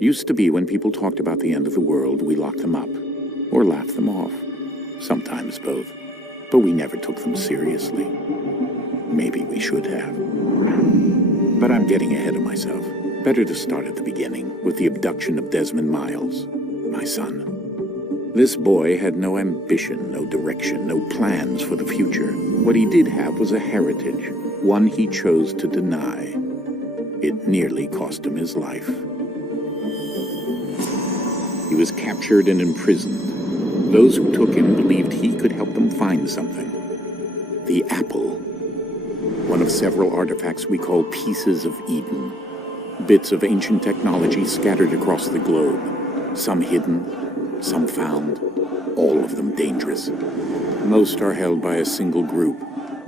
Used to be when people talked about the end of the world, we locked them up. Or laughed them off. Sometimes both. But we never took them seriously. Maybe we should have. But I'm getting ahead of myself. Better to start at the beginning, with the abduction of Desmond Miles, my son. This boy had no ambition, no direction, no plans for the future. What he did have was a heritage, one he chose to deny. It nearly cost him his life. He was captured and imprisoned. Those who took him believed he could help them find something. The apple. One of several artifacts we call pieces of Eden. Bits of ancient technology scattered across the globe. Some hidden, some found, all of them dangerous. Most are held by a single group,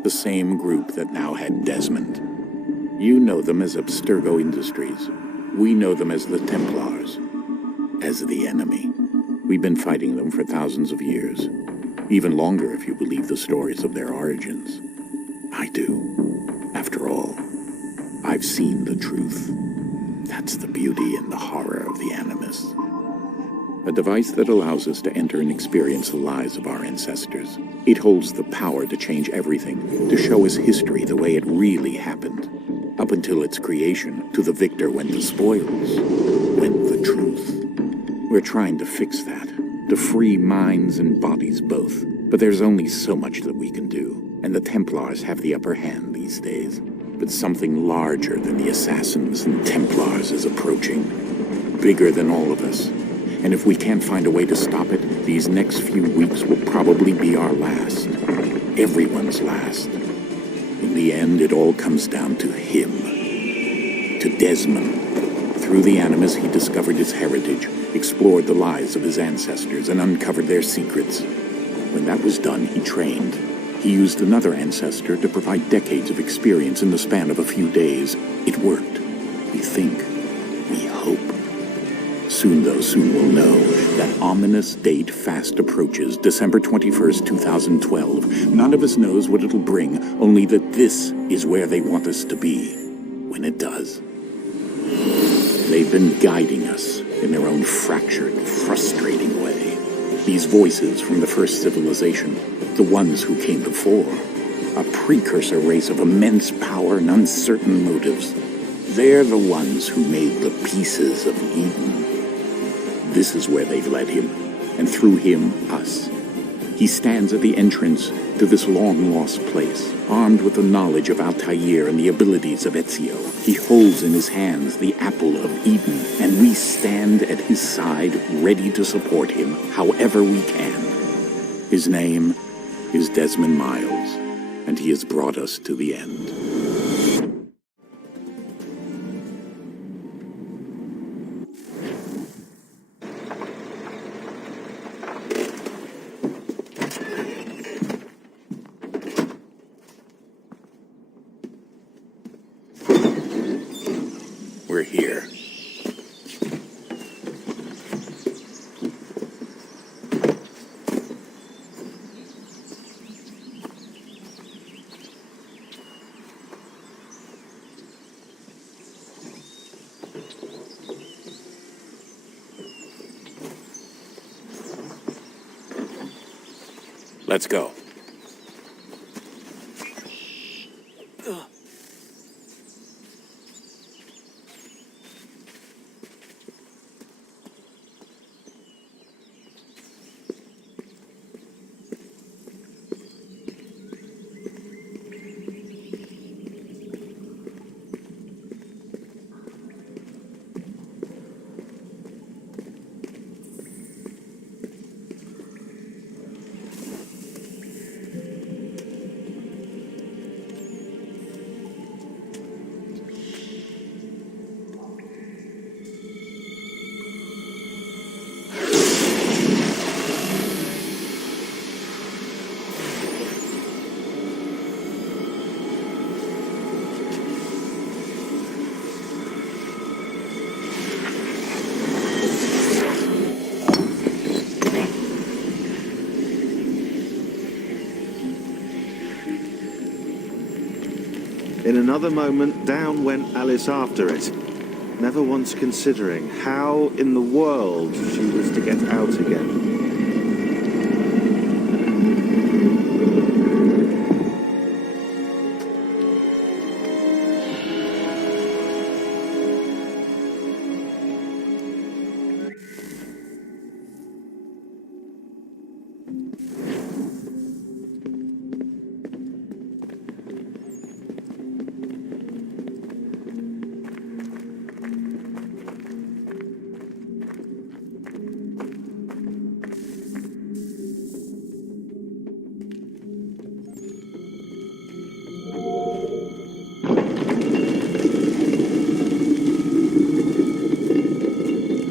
the same group that now had Desmond. You know them as Abstergo Industries. We know them as the Templars. As the enemy. We've been fighting them for thousands of years. Even longer if you believe the stories of their origins. I do. After all, I've seen the truth. That's the beauty and the horror of the Animus. A device that allows us to enter and experience the lives of our ancestors. It holds the power to change everything, to show us history the way it really happened. Up until its creation, to the victor went the spoils, went the truth. We're trying to fix that, to free minds and bodies both. But there's only so much that we can do, and the Templars have the upper hand these days. But something larger than the Assassins and Templars is approaching. Bigger than all of us. And if we can't find a way to stop it, these next few weeks will probably be our last. Everyone's last. In the end, it all comes down to him. To Desmond. Through the Animus, he discovered his heritage, explored the lives of his ancestors, and uncovered their secrets. When that was done, he trained. He used another ancestor to provide decades of experience in the span of a few days. It worked. We think. We hope. Soon we'll know. That ominous date fast approaches, December 21st, 2012. None of us knows what it'll bring, only that this is where they want us to be, when it does. They've been guiding us in their own fractured, frustrating way. These voices from the first civilization, the ones who came before, a precursor race of immense power and uncertain motives. They're the ones who made the pieces of Eden. This is where they've led him, and through him, us. He stands at the entrance to this long-lost place, armed with the knowledge of Altair and the abilities of Ezio. He holds in his hands the apple of Eden, and we stand at his side, ready to support him however we can. His name is Desmond Miles, and he has brought us to the end. We're here. Let's go. In another moment, down went Alice after it. never once considering how in the world she was to get out again.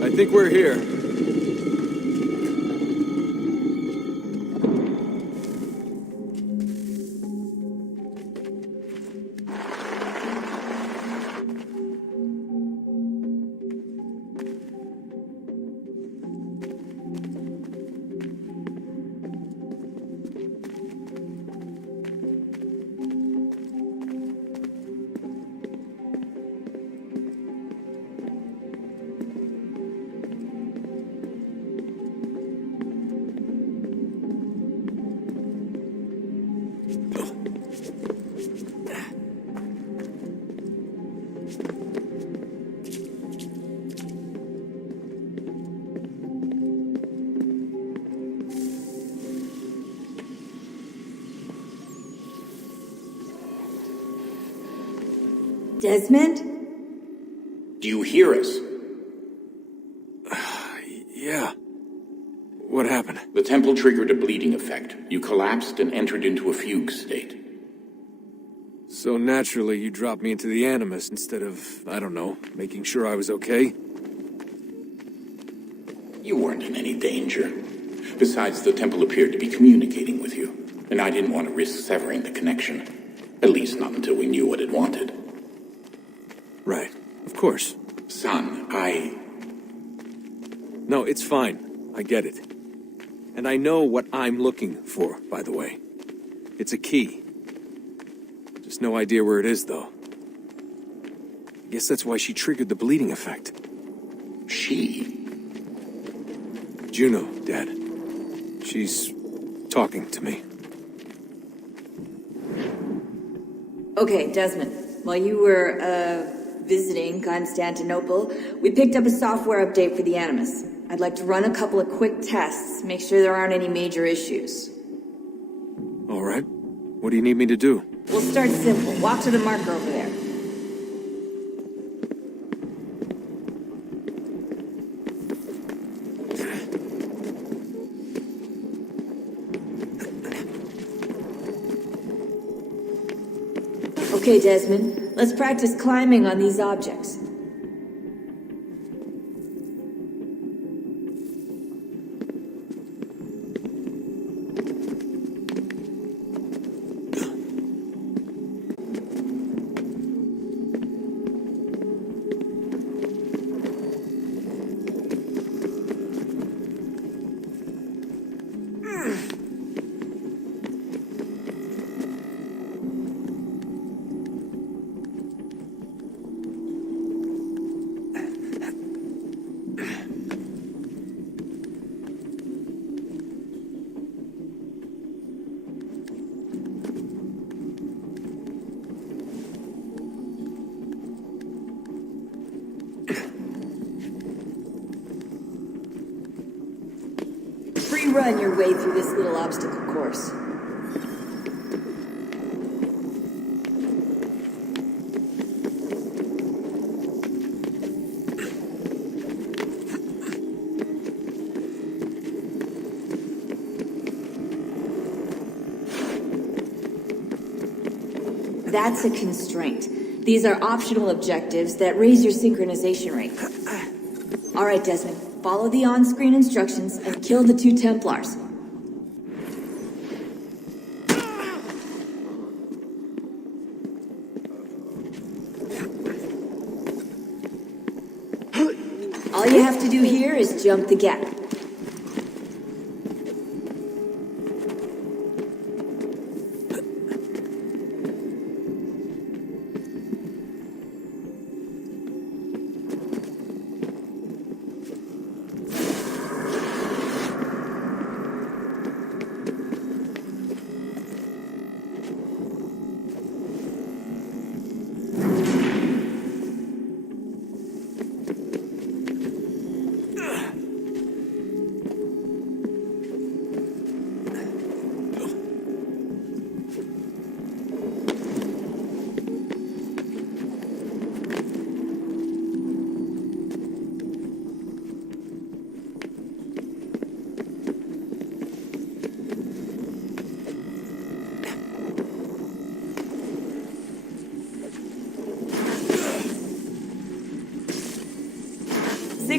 I think we're here. Desmond? Do you hear us? Yeah. What happened? The temple triggered a bleeding effect. You collapsed and entered into a fugue state. So naturally, you dropped me into the Animus instead of, I don't know, making sure I was okay? You weren't in any danger. Besides, the temple appeared to be communicating with you, and I didn't want to risk severing the connection. At least not until we knew what it wanted. Right. Of course. Son, No, it's fine. I get it. And I know what I'm looking for, by the way. It's a key. Just no idea where it is, though. I guess that's why she triggered the bleeding effect. She? Juno, Dad. She's talking to me. Okay, Desmond. While you were, visiting Constantinople, we picked up a software update for the Animus. I'd like to run a couple of quick tests, make sure there aren't any major issues. All right. What do you need me to do? We'll start simple. Walk to the marker over there. Okay, Desmond. Let's practice climbing on these objects. Run your way through this little obstacle course. That's a constraint. These are optional objectives that raise your synchronization rate. All right, Desmond. Follow the on-screen instructions and kill the 2 Templars. All you have to do here is jump the gap.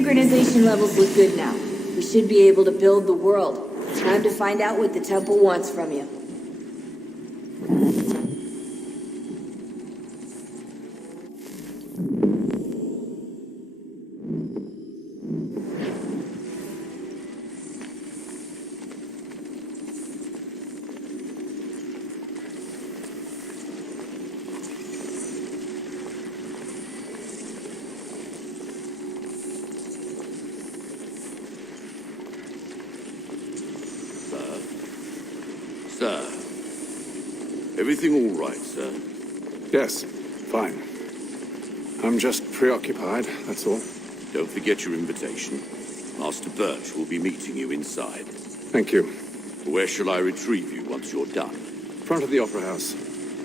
synchronization levels look good now. We should be able to build the world. Time to find out what the temple wants from you. Sir. Everything all right, sir? Yes, fine. I'm just preoccupied, that's all. Don't forget your invitation. Master Birch will be meeting you inside. Thank you. Where shall I retrieve you once you're done? Front of the Opera House.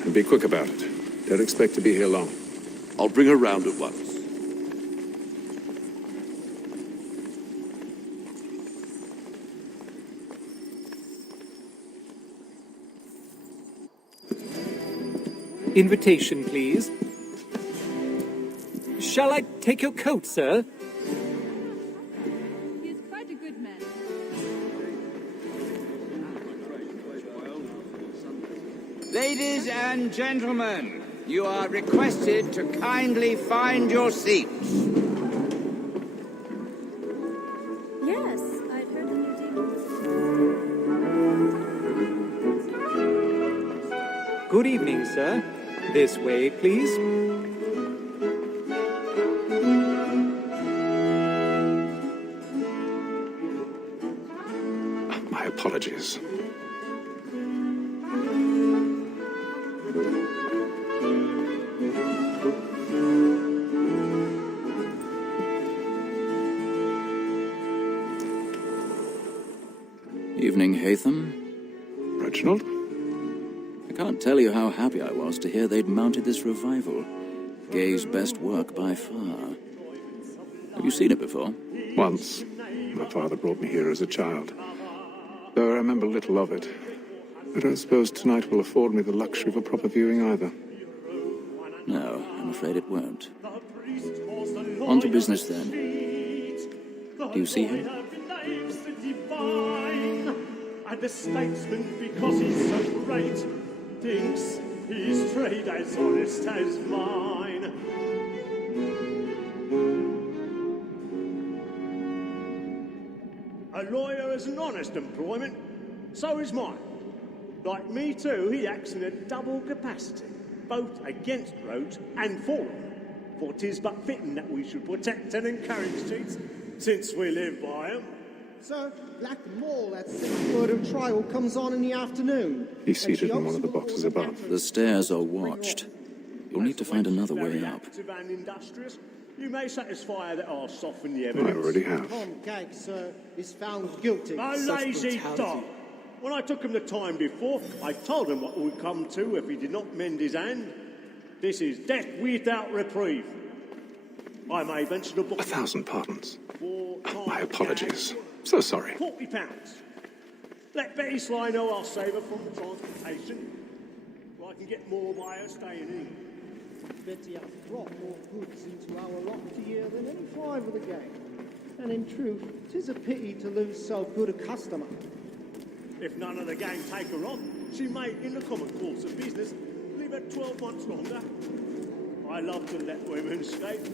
And be quick about it. Don't expect to be here long. I'll bring her round at once. Invitation, please. Shall I take your coat, sir? He is quite a good man. Ladies and gentlemen, you are requested to kindly find your seats. Yes, I've heard the new demons. Good evening, sir. This way, please. My apologies. Evening, Hatham. Reginald? I can't tell you how happy I was to hear they'd mounted this revival. Gay's best work by far. Have you seen it before? Once. My father brought me here as a child. Though I remember little of it. I don't suppose tonight will afford me the luxury of a proper viewing either. No, I'm afraid it won't. On to business then. Do you see him? And the statesman, because he's so great, thinks his trade as honest as mine. A lawyer is an honest employment, so is mine. Like me too, he acts in a double capacity, both against roads and for them. For 'tis but fitting that we should protect and encourage cheats, since we live by 'em. Sir, Black Mall, that second word of trial comes on in the afternoon. He's seated in one of the boxes above. The stairs are watched. You'll need to find another way up. And industrious. You may satisfy that I'll soften the I evidence. already have. Tom Gag, sir, is found guilty. A lazy dog. When I took him the time before, I told him what would come to if he did not mend his hand. This is death without reprieve. I may venture to book 1,000 pardons. for My apologies. So sorry. £40. Let Betty Sly know I'll save her from transportation. Or I can get more by her staying in. Betty has brought more goods into our loft here than any five of the gang. And in truth, 'tis a pity to lose so good a customer. If none of the gang take her on, she may, in the common course of business, leave her 12 months longer. I love to let women escape.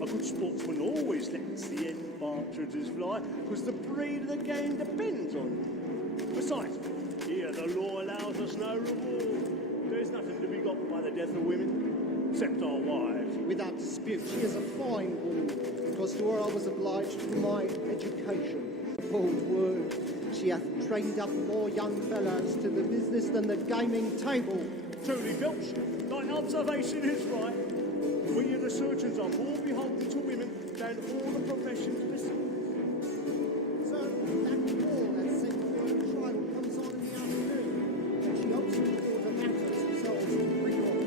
A good sportsman always lets the end partridges fly, because the breed of the game depends on it. Besides, here the law allows us no reward. There's nothing to be got by the death of women, except our wives. Without dispute, she is a fine woman, because to her I was obliged for my education. Bold word, she hath trained up more young fellows to the business than the gaming table. Truly, Filch, thy observation is right. We of the surgeons are more beholden to women than all the professions besides. Sir, that call that second word of trial comes on in the afternoon, and she hopes to order matters themselves bring on.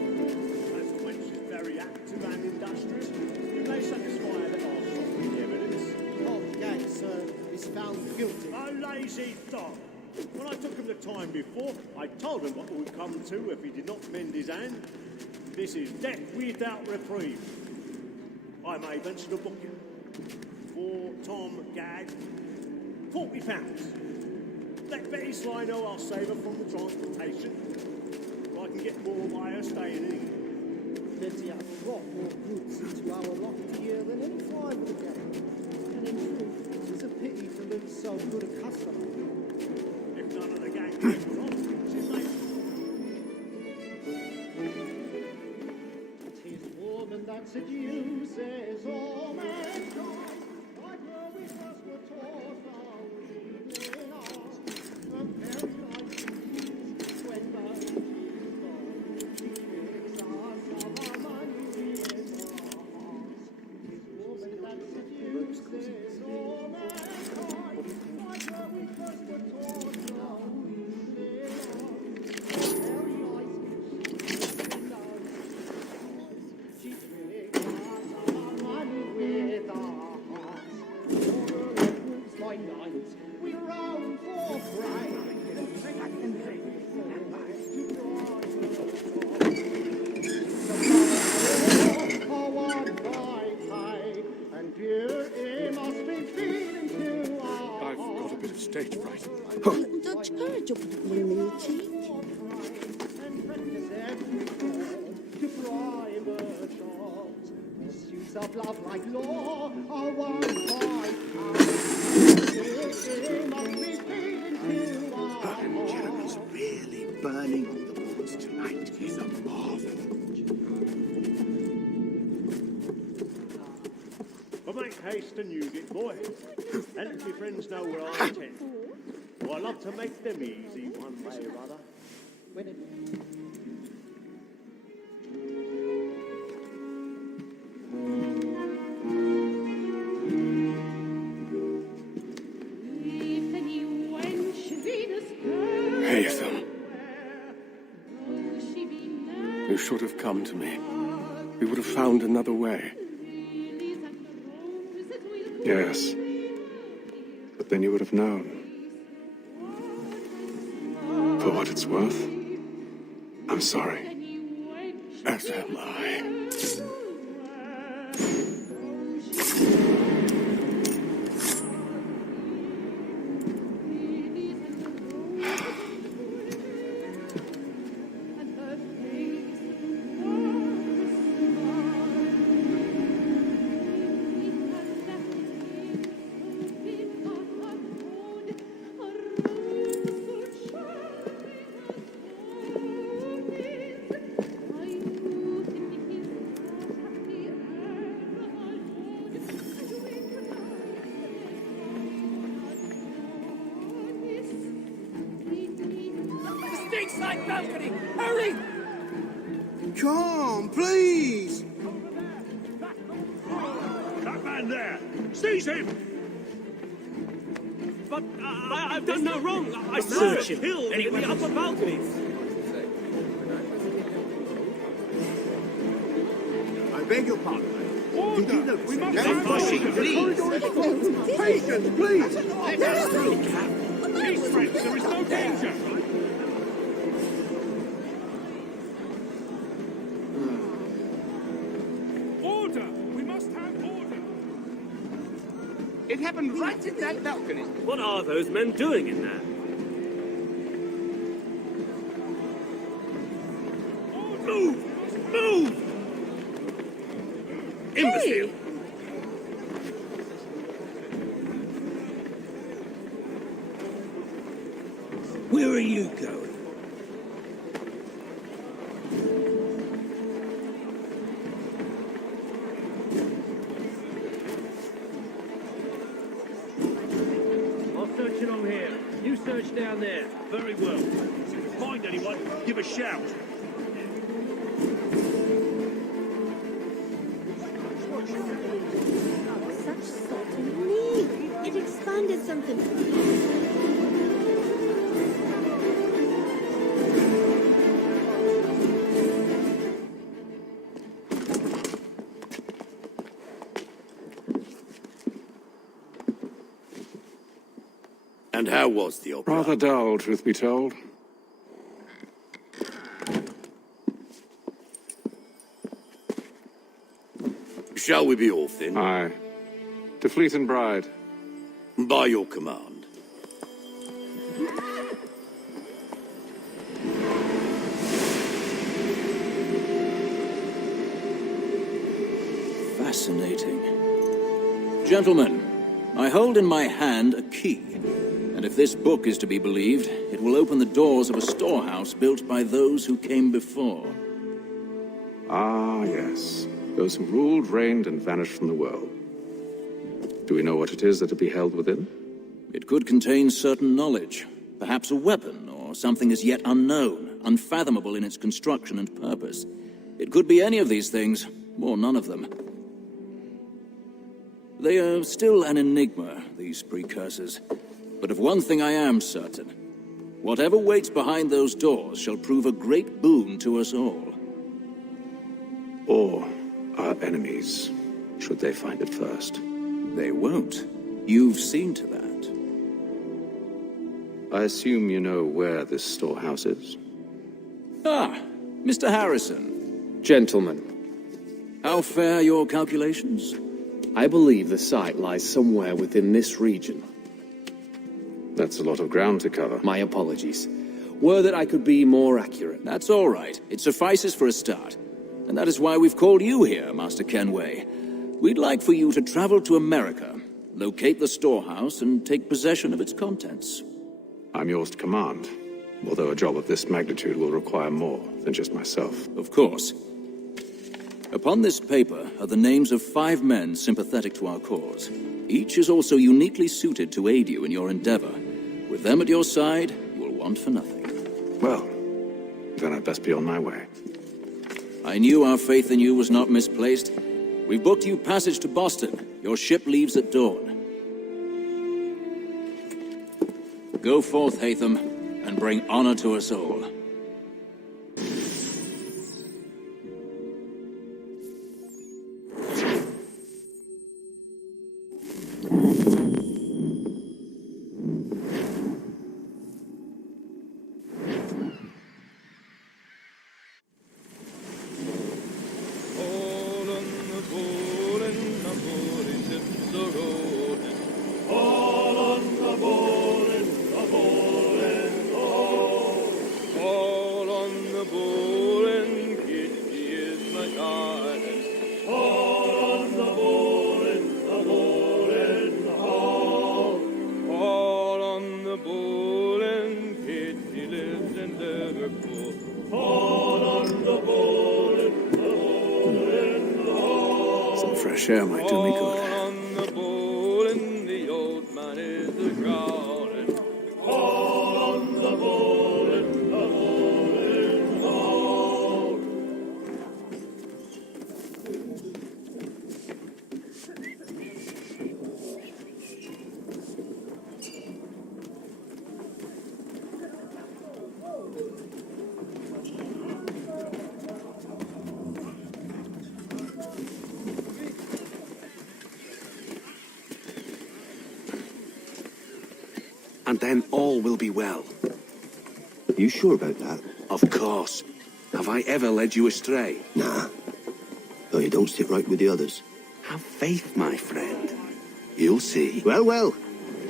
As the wench is very active and industrious, you may satisfy her that I'll soften the evidence. Tom Gag, sir, is found guilty. A lazy dog. When I took him the time before, I told him what would come to if he did not mend his hand. This is death without reprieve. I may venture to book him for Tom Gag. £40. Let Betty Sly know I'll save her from the transportation. I can get more by her staying in. Betty has a lot more goods into our lot here than any five would get. And in truth, it's a pity to lose so good a customer. If none of the gang take her on, she's made. Tis woman that seduces all mankind, like where we first were taught how we are. From very life when virtues go, she tricks us of our money in our hearts. Tis woman that seduces all mankind, like where we first were taught how we are. From very life she tricks us of our money with our hearts. Order that rules by night, we roam for prey. And dear, it must be feeling to our I've got a bit of stage fright. Don't courage your little cheek. and practice every form to bribe a chance. Pursuits of love like law are won by power. It must be feeling to our Jeremy's really burning on the boards tonight. He's a marvel. But make haste and use it, boy. And let my friends know where I attend. For I love to make them easy one way or other. when it Haytham. You should have come to me. We would have found another way. Yes. But then you would have known. For what it's worth, I'm sorry. As am I. Stateside balcony! Hurry! Come, please! That man there! Seize him! But I've done no wrong. I searched him in the upper balconies. I beg your pardon. Order! Did you notice We must that? have Pushing, please! Patience, please! Let us through! Peace, friends, there is no danger! Order! We must have order! It happened right in that balcony. What are those men doing in there? Move! Move! Imbecile! Where are you going? I'll search along here. You search down there. Very well. If you find anyone, give a shout. Such salt and leaf. It expanded something. And how was the opera? Rather dull, truth be told. Shall we be off then? Aye. To Fleet and Bride. By your command. Fascinating. Gentlemen, I hold in my hand a key. And if this book is to be believed, it will open the doors of a storehouse built by those who came before. Ah, yes. Those who ruled, reigned, and vanished from the world. Do we know what it is that will be held within? It could contain certain knowledge, perhaps a weapon, or something as yet unknown, unfathomable in its construction and purpose. It could be any of these things, or none of them. They are still an enigma, these precursors. But of one thing I am certain. Whatever waits behind those doors shall prove a great boon to us all. Or our enemies, should they find it first. They won't. You've seen to that. I assume you know where this storehouse is? Ah, Mr. Harrison. Gentlemen. How fare your calculations? I believe the site lies somewhere within this region. That's a lot of ground to cover. My apologies. Were that I could be more accurate. That's all right. It suffices for a start. And that is why we've called you here, Master Kenway. We'd like for you to travel to America, locate the storehouse, and take possession of its contents. I'm yours to command, although a job of this magnitude will require more than just myself. Of course. Upon this paper are the names of 5 men sympathetic to our cause. Each is also uniquely suited to aid you in your endeavor. With them at your side, you will want for nothing. Well, then I'd best be on my way. I knew our faith in you was not misplaced. We've booked you passage to Boston. Your ship leaves at dawn. Go forth, Hatham, and bring honor to us all. Some fresh air might do me good. And then all will be well. Are you sure about that? Of course. Have I ever led you astray? Nah. Though you don't sit right with the others. Have faith, my friend. You'll see. Well, well.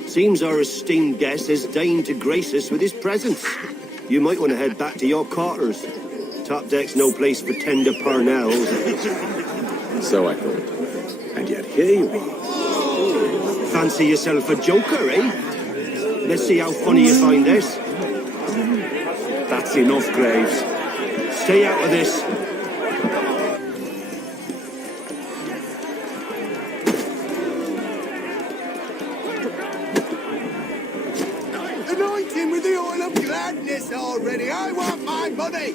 Seems our esteemed guest has deigned to grace us with his presence. You might want to head back to your quarters. Top deck's no place for tender parnells. So I thought. And yet here you are. Fancy yourself a joker, eh? Let's see how funny you find this. That's enough, Graves. Stay out of this. Anoint him with the oil of gladness already. I want my money.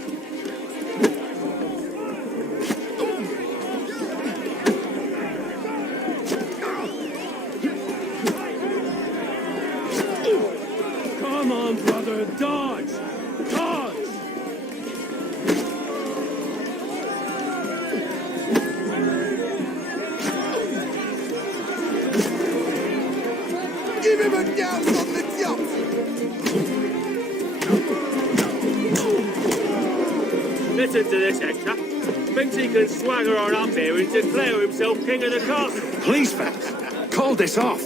Come on, brother, dodge! Dodge! Give him a douse on the jump. Listen to this, Hector. Thinks he can swagger on up here and declare himself king of the castle. Please, fellas. Call this off.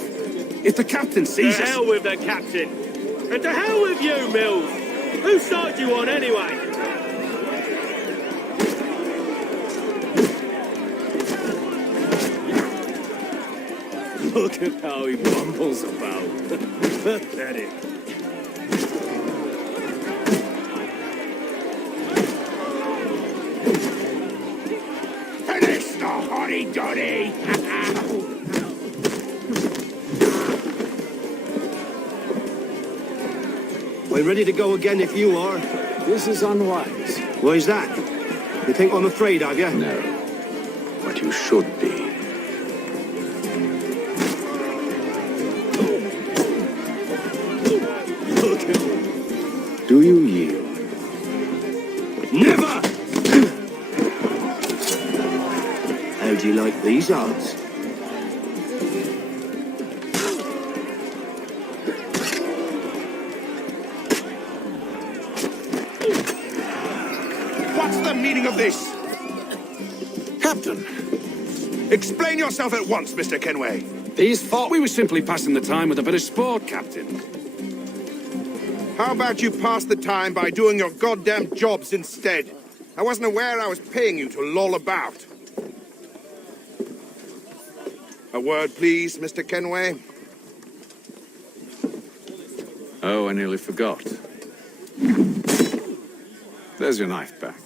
If the captain sees To us... hell with the captain. And to hell with you, Mills. Whose side you on, anyway? Look at how he bumbles about. Pathetic. Finish the hoddy-doddy! I'm ready to go again if you are. This is unwise. Why's that? You think I'm afraid of you? No. But you should be. Look at him. Do you yield? Never! How do you like these odds? What's the meaning of this? Captain, Explain yourself at once, Mr. Kenway. these thought we were simply passing the time with a bit of sport, Captain. How about you pass the time by doing your goddamn jobs instead? I wasn't aware I was paying you to loll about. A word, please, Mr. Kenway. Oh, I nearly forgot. There's your knife back.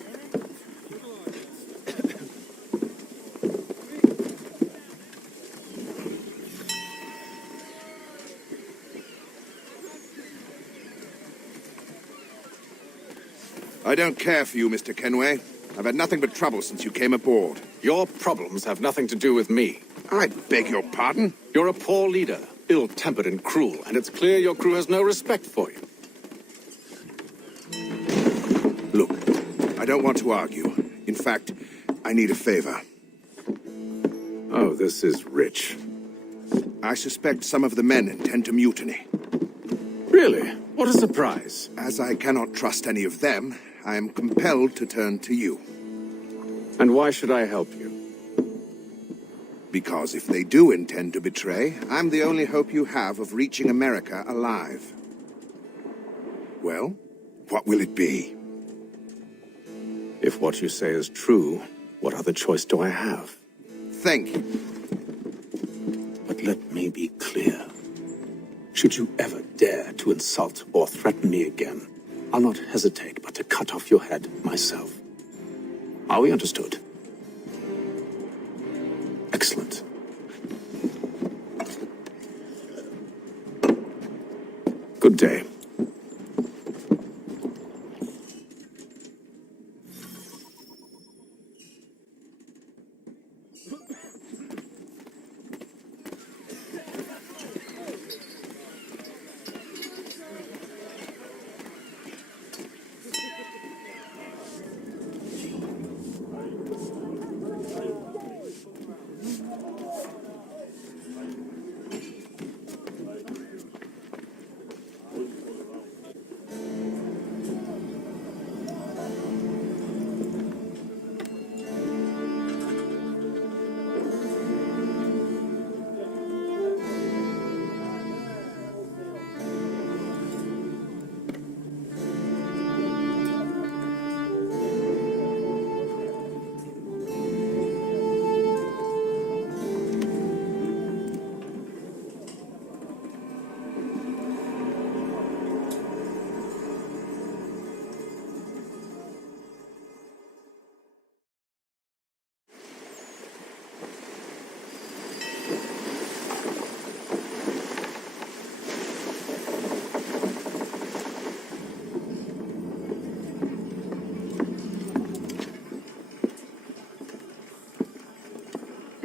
I don't care for you, Mr. Kenway. I've had nothing but trouble since you came aboard. Your problems have nothing to do with me. I beg your pardon? You're a poor leader, ill-tempered and cruel, and it's clear your crew has no respect for you. Look, I don't want to argue. In fact, I need a favor. Oh, this is rich. I suspect some of the men intend to mutiny. Really? What a surprise. As I cannot trust any of them, I am compelled to turn to you. And why should I help you? Because if they do intend to betray, I'm the only hope you have of reaching America alive. Well, what will it be? If what you say is true, what other choice do I have? Thank you. But let me be clear. Should you ever dare to insult or threaten me again, I'll not hesitate but to cut off your head myself. Are we understood? Excellent. Good day.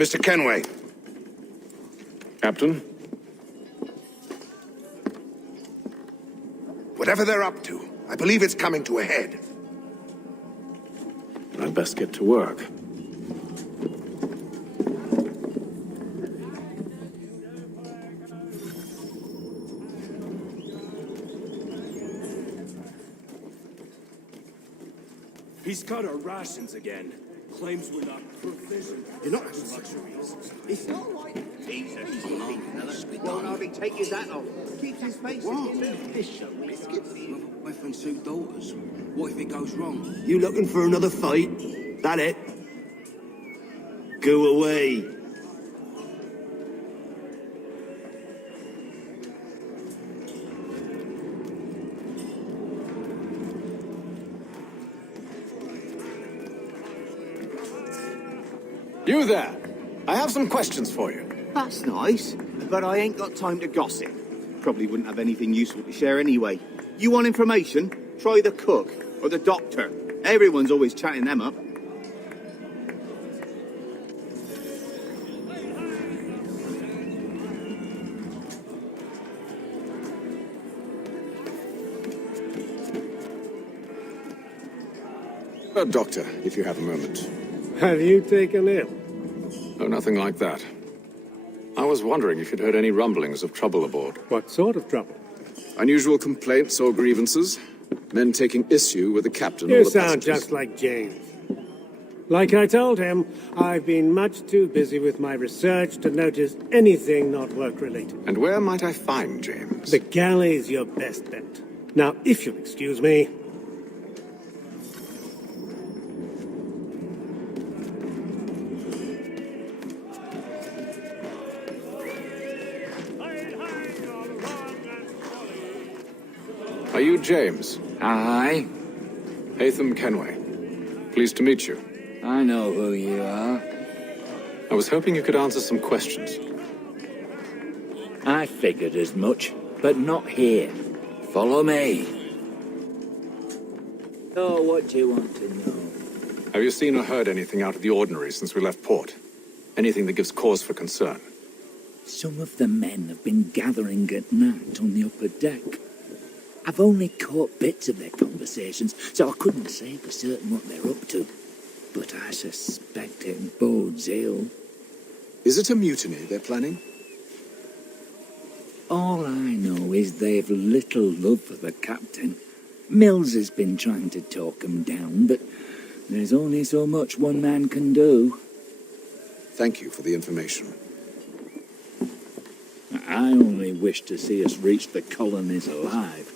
Mr. Kenway. Captain? Whatever they're up to, I believe it's coming to a head. I'd best get to work. He's cut our rations again. Claims we're not provisioned. You're not... luxuries. It's not like He's a silly fella. Won't hardly take his hat off. Keeps his face in his fish and biscuits. Wife and two daughters. What if it goes wrong? You looking for another fight? That it? Go away. You there. I have some questions for you. That's nice, but I ain't got time to gossip. Probably wouldn't have anything useful to share anyway. You want information? Try the cook or the doctor. Everyone's always chatting them up. Doctor, if you have a moment. Have you taken ill? Oh, nothing like that. I was wondering if you'd heard any rumblings of trouble aboard. What sort of trouble? Unusual complaints or grievances? Men taking issue with the captain or You the sound passengers? just like James. Like I told him, I've been much too busy with my research to notice anything not work-related. And where might I find James? The galley's your best bet. Now, if you'll excuse me... Are you James? Aye. Hatham Kenway. Pleased to meet you. I know who you are. I was hoping you could answer some questions. I figured as much, but not here. Follow me. So, what do you want to know? Have you seen or heard anything out of the ordinary since we left port? Anything that gives cause for concern? Some of the men have been gathering at night on the upper deck. I've only caught bits of their conversations, so I couldn't say for certain what they're up to. But I suspect it bodes ill. Is it a mutiny they're planning? All I know is they've little love for the captain. Mills has been trying to talk him down, but there's only so much one man can do. Thank you for the information. I only wish to see us reach the colonies alive.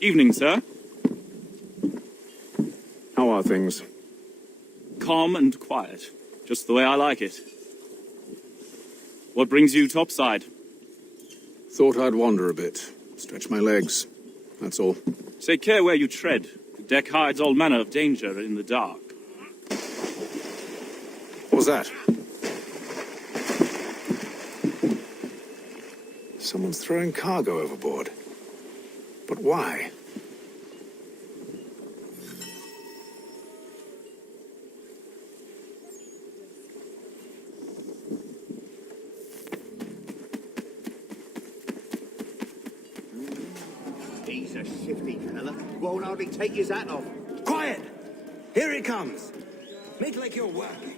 Evening, sir. How are things? Calm and quiet. Just the way I like it. What brings you topside? Thought I'd wander a bit. Stretch my legs. That's all. Take care where you tread. The deck hides all manner of danger in the dark. What was that? Someone's throwing cargo overboard. But why? He's a shifty fella. Won't hardly take his hat off. Quiet! Here he comes. Make like you're working.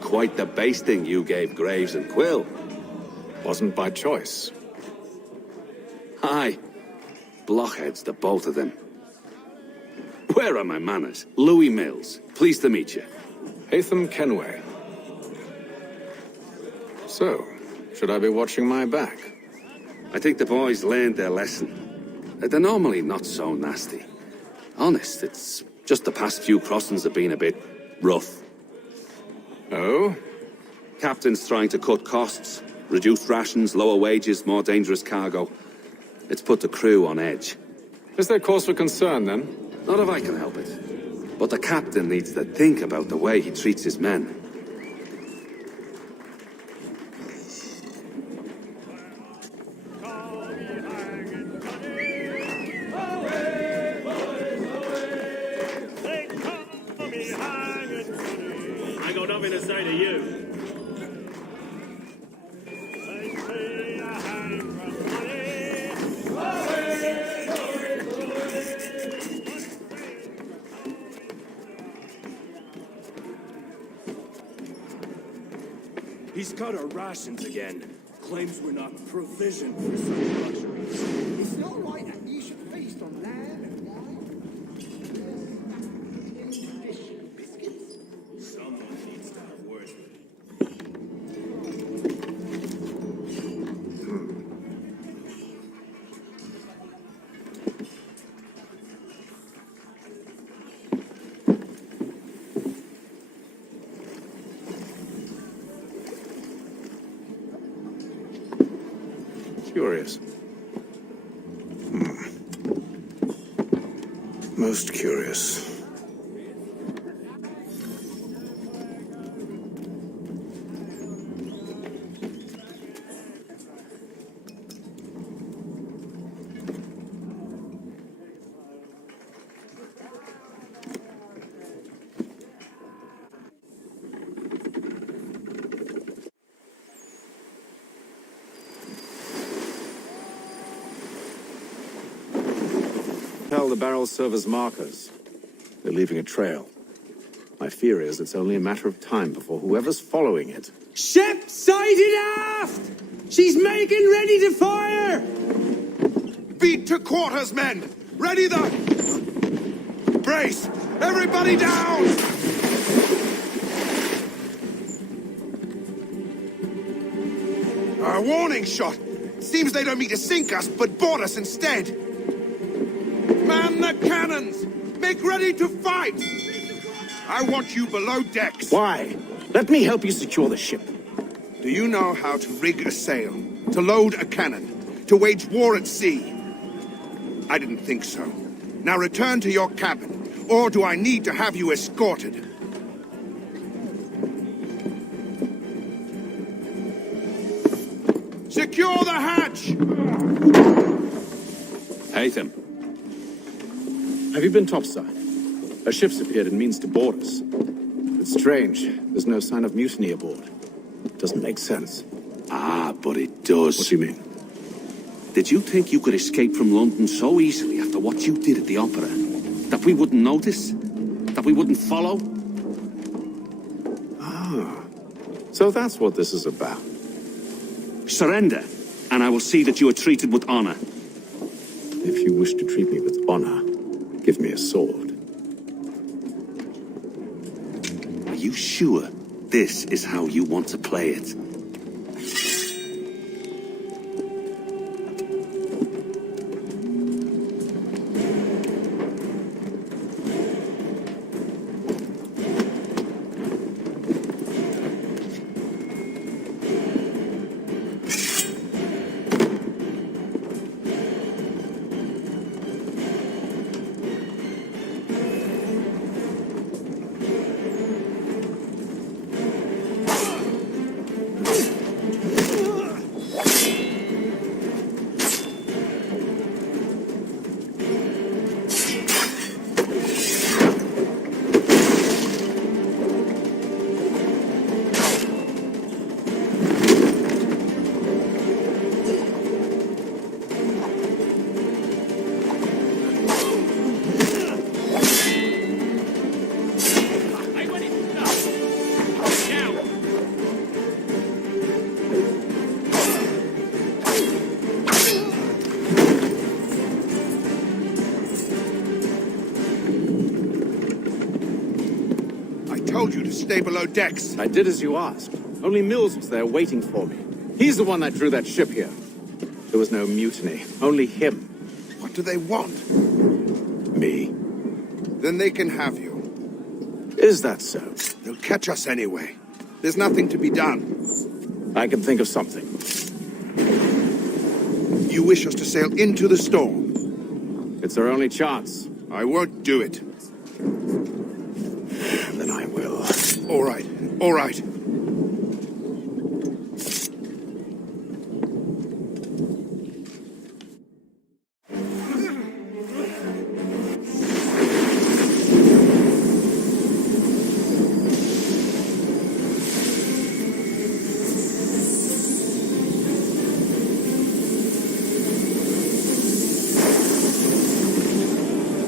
Quite the basting you gave Graves and Quill. Wasn't by choice. Aye. Blockheads, the both of them. Where are my manners? Louis Mills. Pleased to meet you. Hatham Kenway. So, should I be watching my back? I think the boys learned their lesson. They're normally not so nasty. Honest, it's just the past few crossings have been a bit rough. Oh? Captain's trying to cut costs. Reduced rations, lower wages, more dangerous cargo. It's put the crew on edge. Is there cause for concern, then? Not if I can help it. But the captain needs to think about the way he treats his men. I got nothing to say to you. He's cut our rations again. Claims we're not provisioned for such luxuries. It's not right that you should feast on lamb and wine. Fish and biscuits. Someone needs to have words with him. Curious. Most curious. Tell the barrels serve as markers. They're leaving a trail. My fear is it's only a matter of time before whoever's following it. Ship sighted aft! She's making ready to fire! Beat to quarters, men! Ready the... Brace! Everybody down! A warning shot! Seems they don't mean to sink us, but board us instead! Man the cannons! Make ready to fight! I want you below decks. Why? Let me help you secure the ship. Do you know how to rig a sail? To load a cannon? To wage war at sea? I didn't think so. Now return to your cabin, or do I need to have you escorted? Secure the hatch! Haytham. Have you been topside? A ship's appeared and means to board us. It's strange. There's no sign of mutiny aboard. Doesn't make sense. Ah, but it does. What do you mean? Did you think you could escape from London so easily after what you did at the opera? That we wouldn't notice? That we wouldn't follow? Ah. So that's what this is about. Surrender, and I will see that you are treated with honor. If you wish to treat me with honor, give me a sword. Are you sure this is how you want to play it? told you to stay below decks. I did as you asked. Only Mills was there waiting for me. He's the one that drew that ship here. There was no mutiny, only him. What do they want? Me. Then they can have you. Is that so? They'll catch us anyway. There's nothing to be done. I can think of something. You wish us to sail into the storm? It's our only chance. I won't do it. Then I will. All right, all right.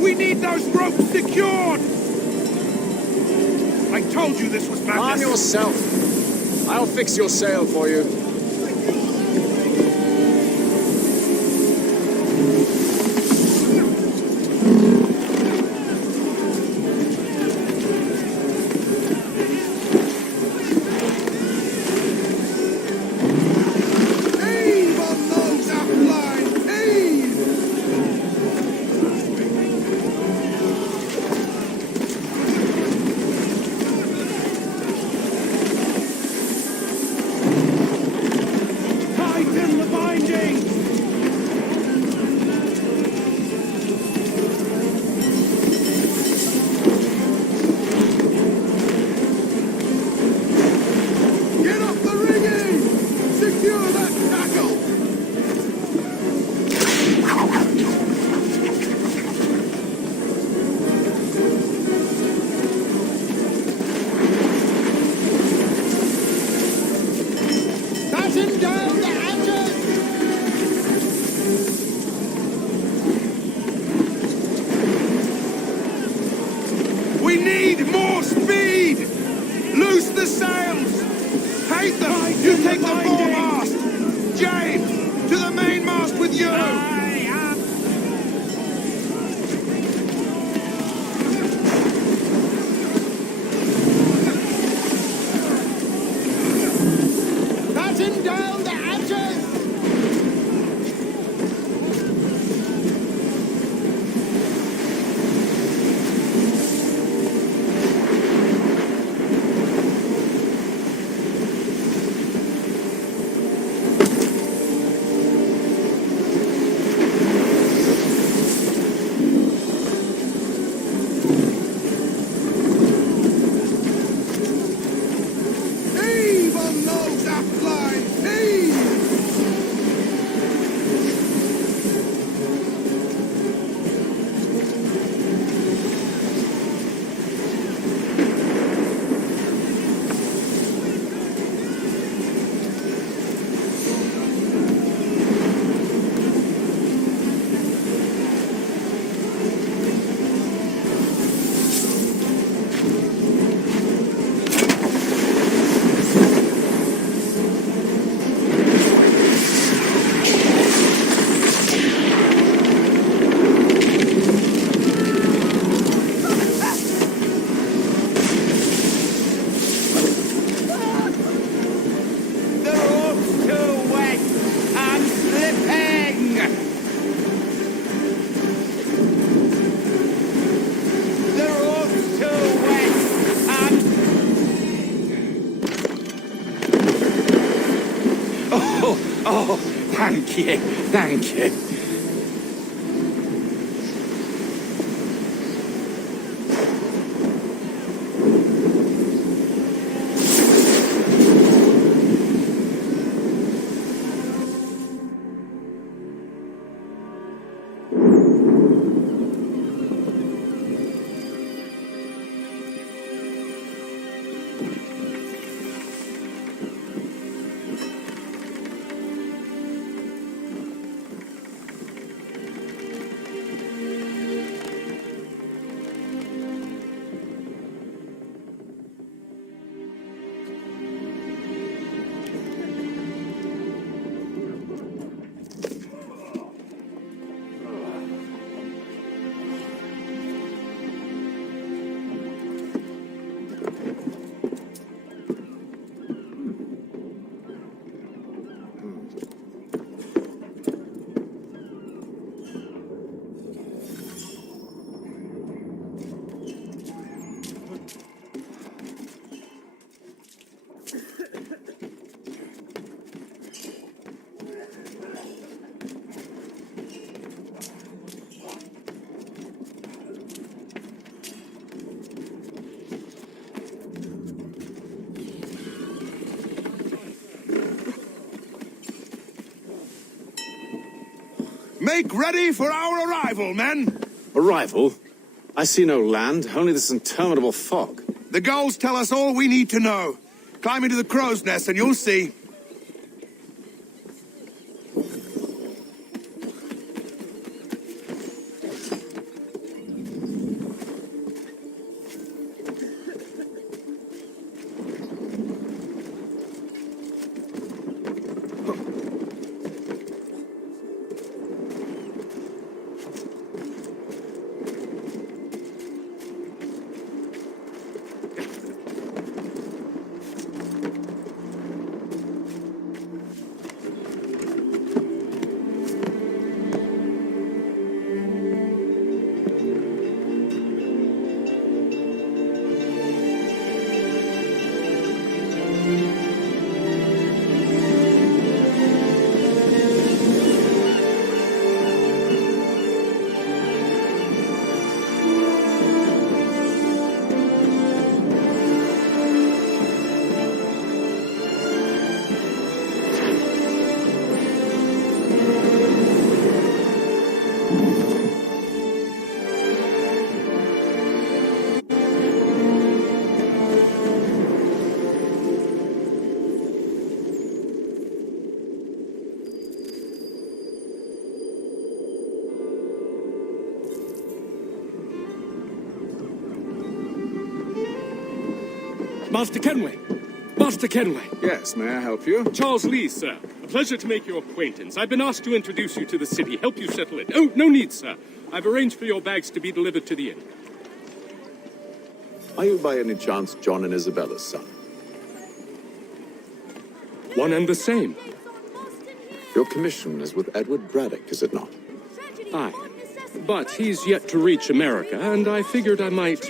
We need those ropes secured! I told you this was madness. Calm yourself. I'll fix your sail for you. Heave on those up line! Heave! Tighten the binding! Get off the rigging! Secure that tackle! Batten down the hatches! We need more speed! Loose the sails! Take them! You take the foremast! James! To the mainmast with you! Batten down the hatches! Heave on those aft lines! Heave! The rope's too wet. I'm slipping. The rope's too wet. Oh, thank you, thank you. Make ready for our arrival, men! Arrival? I see no land, only this interminable fog. The gulls tell us all we need to know. Climb into the crow's nest and you'll see. Master Kenway! Master Kenway! Yes, may I help you? Charles Lee, sir. A pleasure to make your acquaintance. I've been asked to introduce you to the city, help you settle in. Oh, no need, sir. I've arranged for your bags to be delivered to the inn. Are you by any chance John and Isabella's son? One and the same. Your commission is with Edward Braddock, is it not? Aye. But he's yet to reach America, and I figured I might...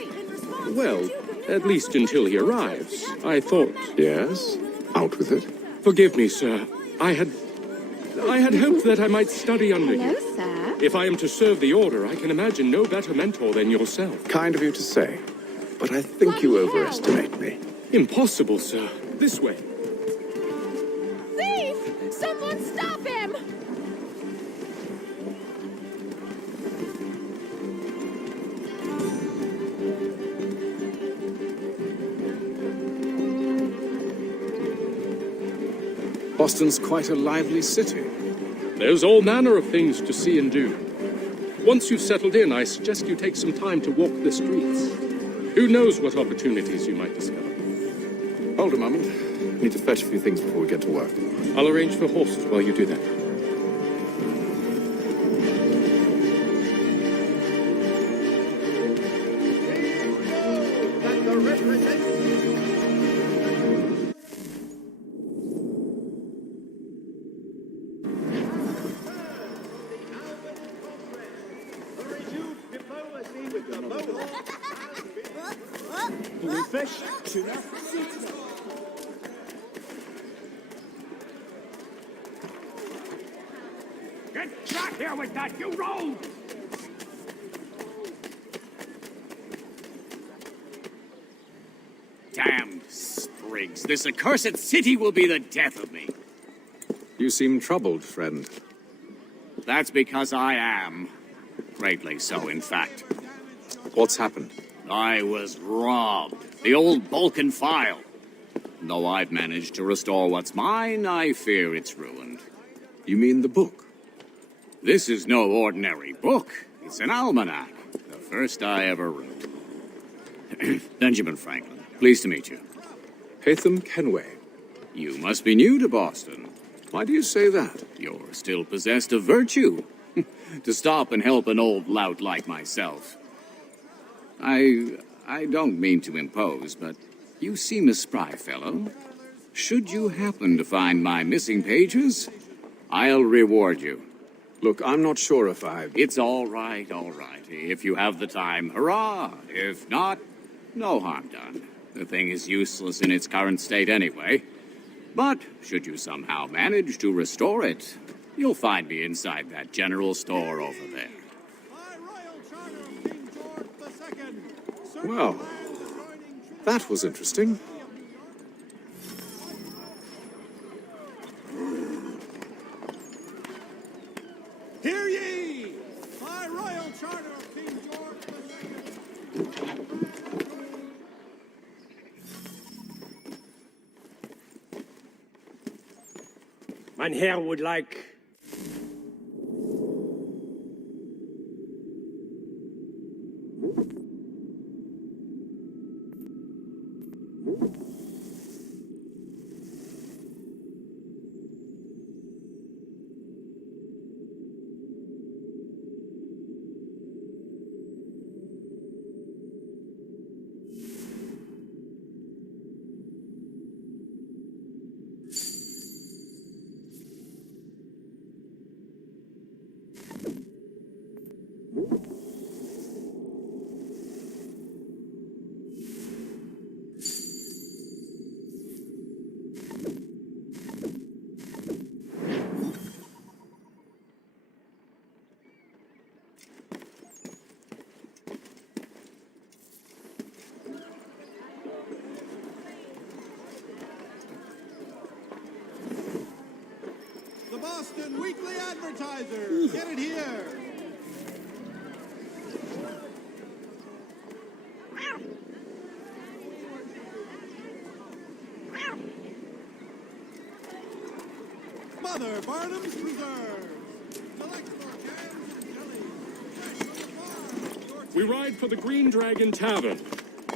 Well, at least until he arrives. I thought... Yes? Out with it. Forgive me, sir. I had hoped that I might study under you. Hello, sir. If I am to serve the order, I can imagine no better mentor than yourself. Kind of you to say. But I think you overestimate me. Impossible, sir. This way. Thief! Someone stop him! Boston's quite a lively city. There's all manner of things to see and do. Once you've settled in, I suggest you take some time to walk the streets. Who knows what opportunities you might discover? Hold a moment. Need to fetch a few things before we get to work. I'll arrange for horses while you do that. Fish, tuna, Get back here with that, you rogue! Damned sprigs. This accursed city will be the death of me. You seem troubled, friend. That's because I am. Greatly so, in fact. What's happened? I was robbed. The old Balkan file. Though I've managed to restore what's mine, I fear it's ruined. You mean the book? This is no ordinary book. It's an almanac. The first I ever wrote. Benjamin Franklin. Pleased to meet you. Haytham Kenway. You must be new to Boston. Why do you say that? You're still possessed of virtue. To stop and help an old lout like myself. I don't mean to impose, but you seem a spry fellow. Should you happen to find my missing pages, I'll reward you. Look, I'm not sure if I... It's all right, all right. If you have the time, hurrah! If not, no harm done. The thing is useless in its current state anyway. But should you somehow manage to restore it, you'll find me inside that general store over there. Well, that was interesting. Hear ye! By royal charter of King George II. Mein Herr would like... The Boston Weekly Advertiser. Get it here. Mother Barnum's Preserves. Delectable jams and jellies. Fresh from the farm. We ride for the Green Dragon Tavern.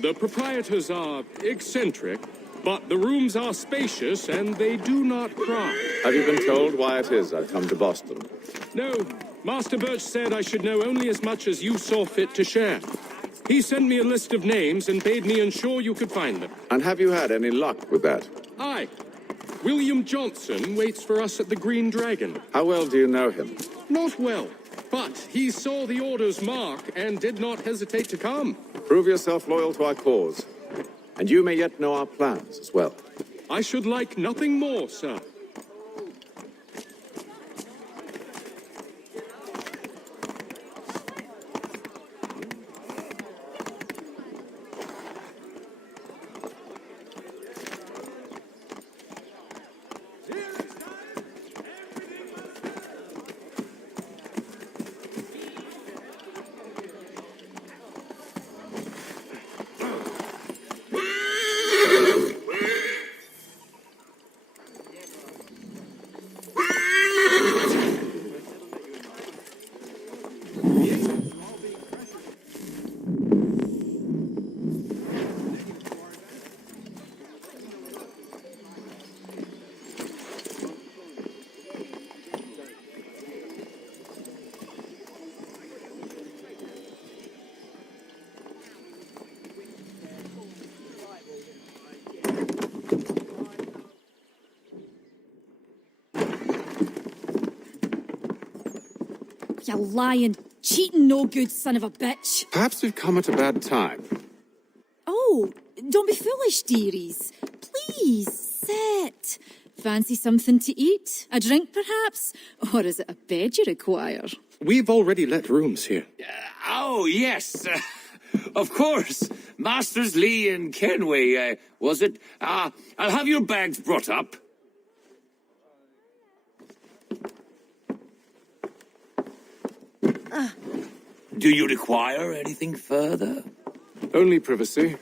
The proprietors are eccentric, but the rooms are spacious and they do not cry. Have you been told why it is I've come to Boston? No, Master Birch said I should know only as much as you saw fit to share. He sent me a list of names and bade me ensure you could find them. And have you had any luck with that? Aye. William Johnson waits for us at the Green Dragon. How well do you know him? Not well, but he saw the order's mark and did not hesitate to come. Prove yourself loyal to our cause. And you may yet know our plans as well. I should like nothing more, sir. You lying, cheating, no good son of a bitch. Perhaps we've come at a bad time. Oh, don't be foolish, dearies. Please, sit. Fancy something to eat? A drink, perhaps? Or is it a bed you require? We've already let rooms here. Oh, yes. Of course. Masters Lee and Kenway, was it? I'll have your bags brought up. Do you require anything further? Only privacy.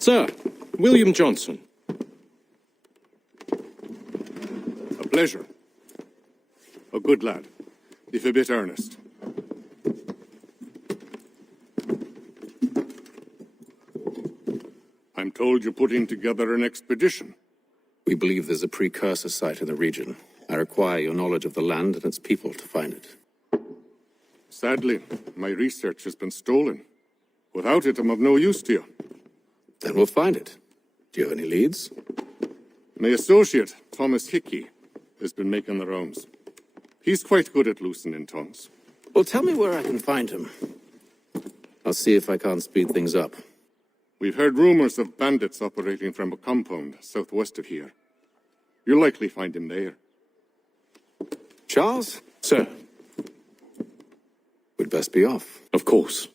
Sir, William Johnson. A pleasure. A good lad, if a bit earnest. I'm told you're putting together an expedition. We believe there's a precursor site in the region. I require your knowledge of the land and its people to find it. Sadly, my research has been stolen. Without it, I'm of no use to you. Then we'll find it. Do you have any leads? My associate, Thomas Hickey, has been making the rounds. He's quite good at loosening tongues. Well, tell me where I can find him. I'll see if I can't speed things up. We've heard rumors of bandits operating from a compound southwest of here. You'll likely find him there. Charles? Sir. We'd best be off. Of course.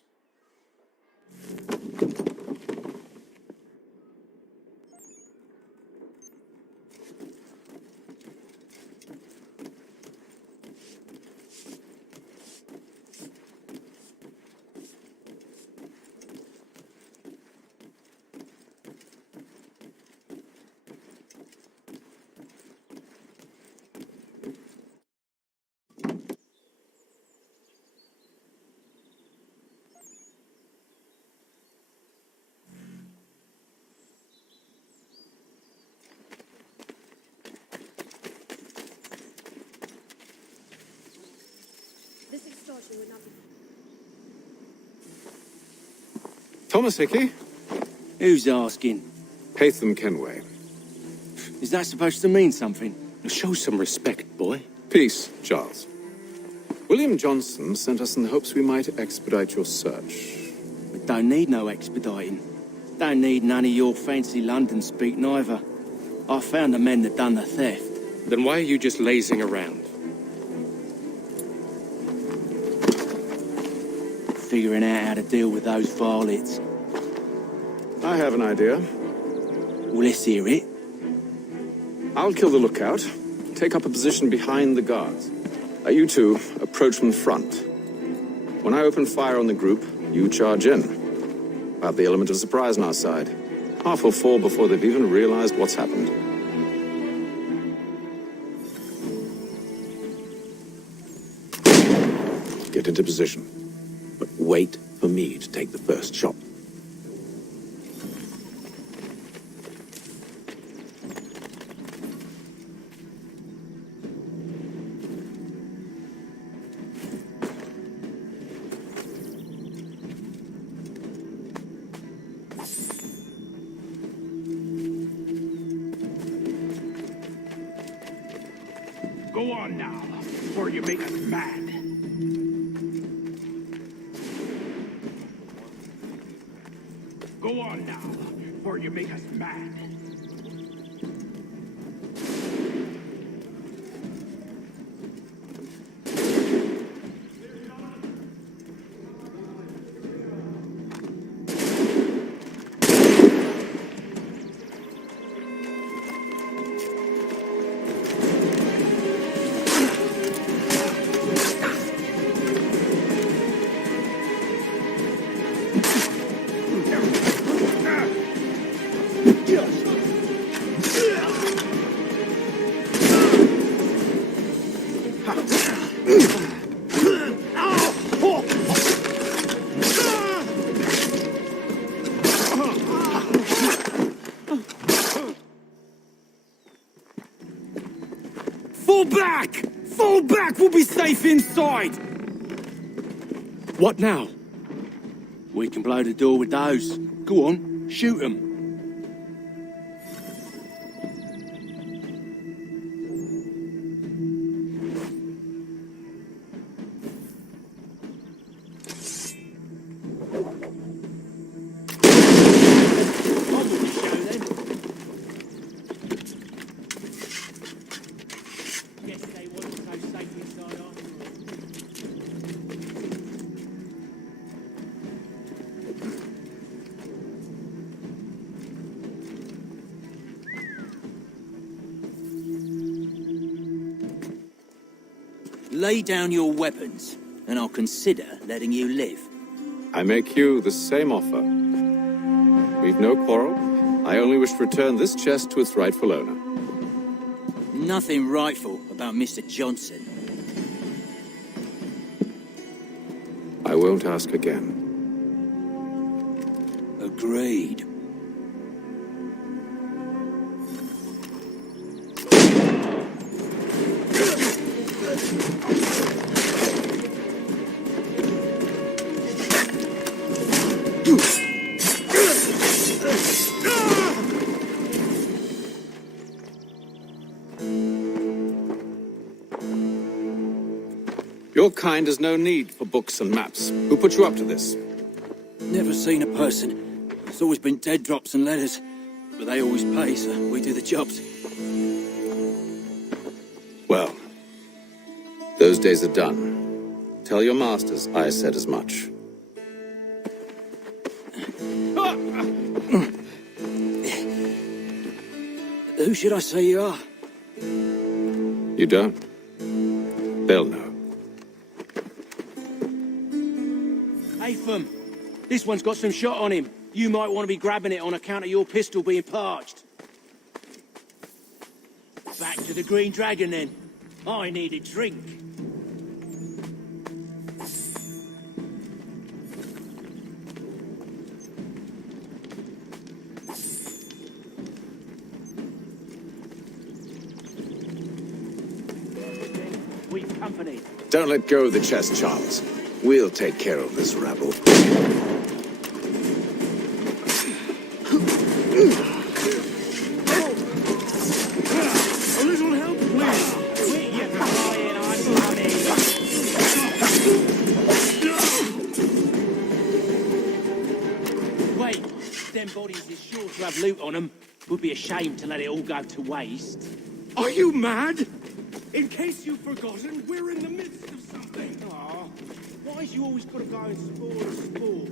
This extortion would not be... Thomas Hickey? Who's asking? Haytham Kenway. Is that supposed to mean something? Show some respect, boy. Peace, Charles. William Johnson sent us in the hopes we might expedite your search. We don't need no expediting. Don't need none of your fancy London speak neither. I found the men that done the theft. Then why are you just lazing around? Figuring out how to deal with those varlets. I have an idea. Well, let's hear it. I'll kill the lookout. Take up a position behind the guards. You two approach from the front. When I open fire on the group, you charge in. We'll have the element of surprise on our side. Half will fall before they've even realized what's happened. Get into position. But wait for me to take the first shot. Go on now, before you make us mad. Go on now, before you make us mad. Fall back! Fall back! We'll be safe inside! What now? We can blow the door with those. Go on, shoot them. Lay down your weapons, and I'll consider letting you live. I make you the same offer. We've no quarrel. I only wish to return this chest to its rightful owner. Nothing rightful about Mr. Johnson. I won't ask again. Agreed. Your kind has no need for books and maps. Who put you up to this? Never seen a person. It's always been dead drops and letters. But they always pay, so we do the jobs. Well, those days are done. Tell your masters I said as much. Who should I say you are? You don't? They'll know. Atham, this one's got some shot on him. You might want to be grabbing it on account of your pistol being parched. Back to the Green Dragon, then. I need a drink. We've company. Don't let go of the chest, Charles. We'll take care of this rabble. A little help, please. Quit your crying, I'm coming. Wait, them bodies is sure to have loot on them. Would be a shame to let it all go to waste. Are you mad? In case you've forgotten, we're in the midst of something. Aw, why's you always gotta go and spoil sport?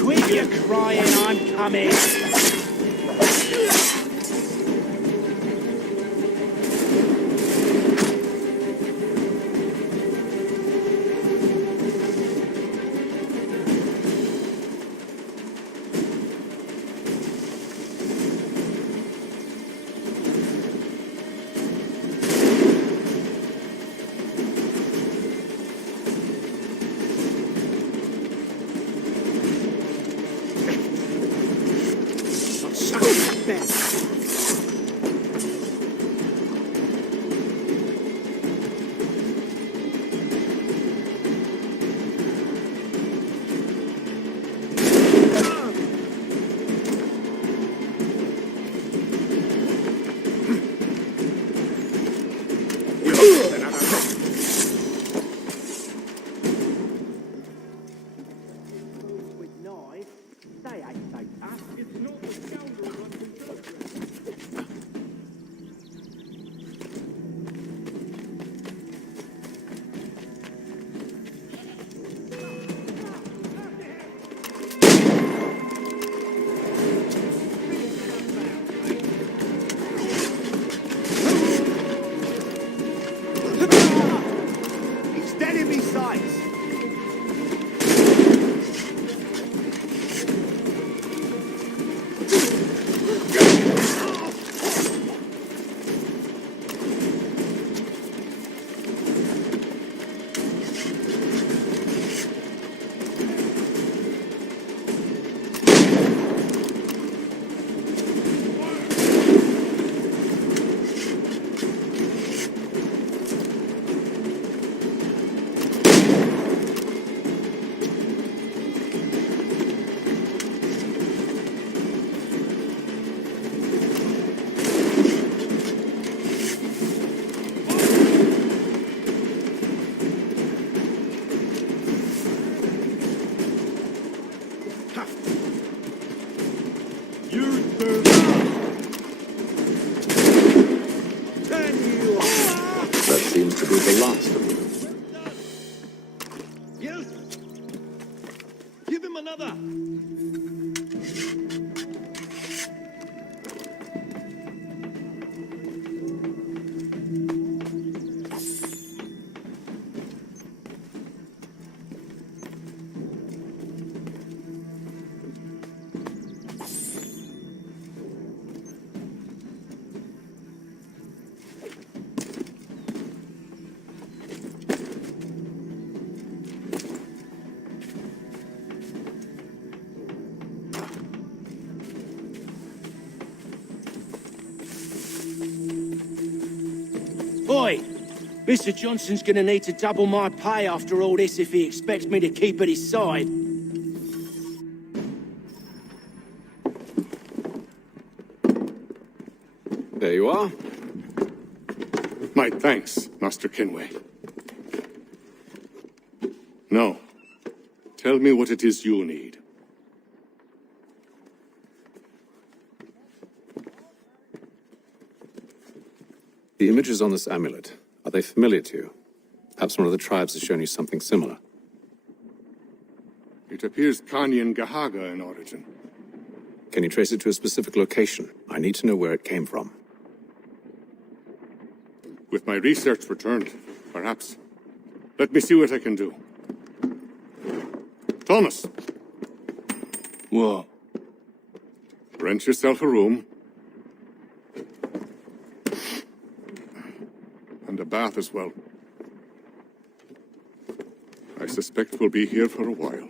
Quit your crying, I'm coming. He's dead in me sights. That seems to be the last of them. You! Give him another! Boy, Mr. Johnson's gonna need to double my pay after all this if he expects me to keep at his side. There you are. My thanks, Master Kenway. Now, tell me what it is you need. The images on this amulet, are they familiar to you? Perhaps one of the tribes has shown you something similar. It appears Kanyan Gahaga in origin. Can you trace it to a specific location? I need to know where it came from. With my research returned, perhaps. Let me see what I can do. Thomas! What? Rent yourself a room. And a bath as well. I suspect we'll be here for a while.